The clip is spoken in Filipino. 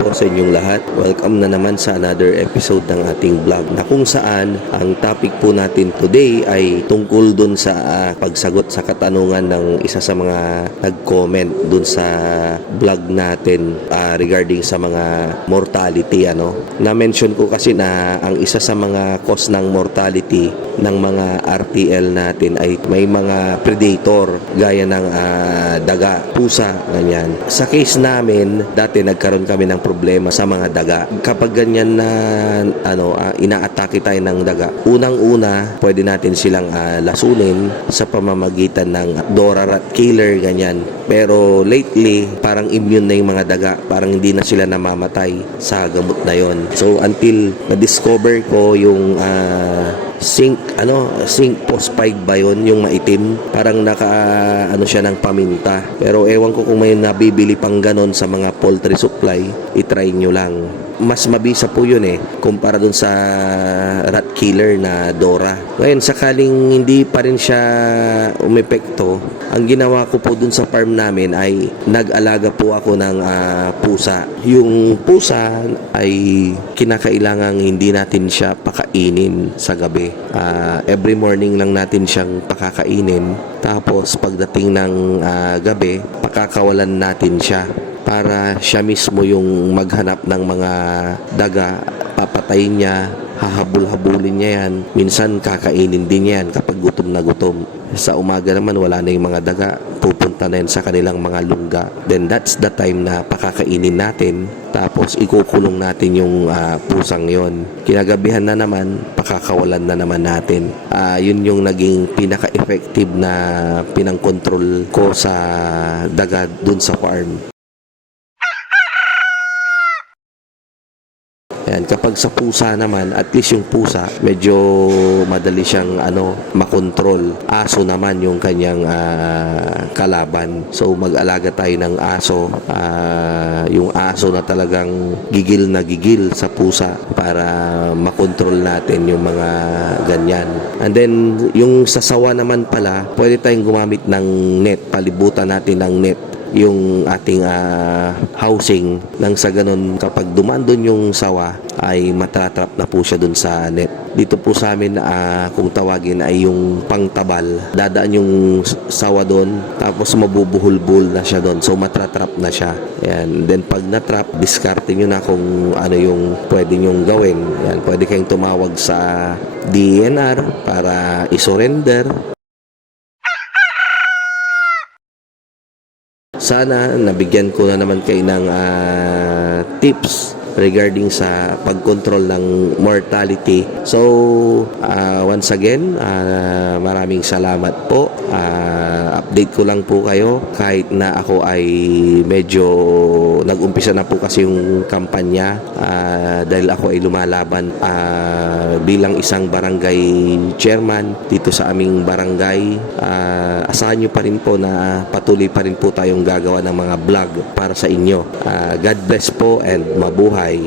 po sa inyong lahat. Welcome na naman sa another episode ng ating vlog na kung saan ang topic po natin today ay tungkol dun sa pagsagot sa katanungan ng isa sa mga nag-comment dun sa vlog natin regarding sa mga mortality. Na-mention ko kasi na ang isa sa mga cause ng mortality ng mga RTL natin ay may mga predator gaya ng daga, pusa, ganyan. Sa case namin, dati nagkaroon kami ng problema sa mga daga. Kapag ganyan na inaatake tayo ng daga, unang-una, pwede natin silang lasunin sa pamamagitan ng Dora rat killer, ganyan. Pero lately, parang immune na yung mga daga. Parang hindi na sila namamatay sa gamot na yon. So until na-discover ko yung zinc phosphide ba yun, yung maitim, parang siya ng paminta. Pero ewan ko kung may nabibili pang ganon sa mga poultry supply, itry nyo lang. Mas mabisa po yun kumpara dun sa rat killer na Dora. Ngayon, sakaling hindi pa rin siya umepekto, ang ginawa ko po dun sa farm namin ay nag-alaga po ako ng pusa. Yung pusa ay kinakailangang hindi natin siya pakainin sa gabi. Every morning lang natin siyang pakakainin. Tapos pagdating ng gabi, pakakawalan natin siya para siya mismo yung maghanap ng mga daga, papatayin niya, hahabol-habulin niya yan. Minsan kakainin din niya yan kapag gutom na gutom. Sa umaga naman wala na yung mga daga, pupunta na yan sa kanilang mga lungga. Then that's the time na pakakainin natin, tapos ikukulong natin yung pusang yon. Kinagabihan na naman, pakakawalan na naman natin. Yun yung naging pinaka-effective na pinang-control ko sa daga dun sa farm. Yan, kapag sa pusa naman, at least yung pusa medyo madali siyang makontrol. Aso naman yung kanyang kalaban. So mag-alaga tayo ng aso, yung aso na talagang gigil na gigil sa pusa para makontrol natin yung mga ganyan. And then yung sasawa naman pala, pwede tayong gumamit ng net, palibutan natin ng net yung ating housing, nang sa ganun kapag dumaan doon yung sawa ay matatrap na po siya doon sa net. Dito po sa amin kung tawagin ay yung pangtabal. Dadaan yung sawa doon, tapos mabubuhol-buhol na siya doon, so matratrap na siya. Yan. Then pag natrap, diskarte nyo na kung ano yung pwede nyong gawin. Yan. Pwede kayong tumawag sa DNR para isurrender. Sana nabigyan ko na naman kayo ng tips regarding sa pag-control ng mortality. So, once again, maraming salamat po. Update ko lang po kayo kahit na ako ay medyo nag-umpisa na po kasi yung kampanya dahil ako ay lumalaban bilang isang barangay chairman dito sa aming barangay. Asahan nyo pa rin po na patuloy pa rin po tayong gagawa ng mga vlog para sa inyo. God bless po and mabuhay.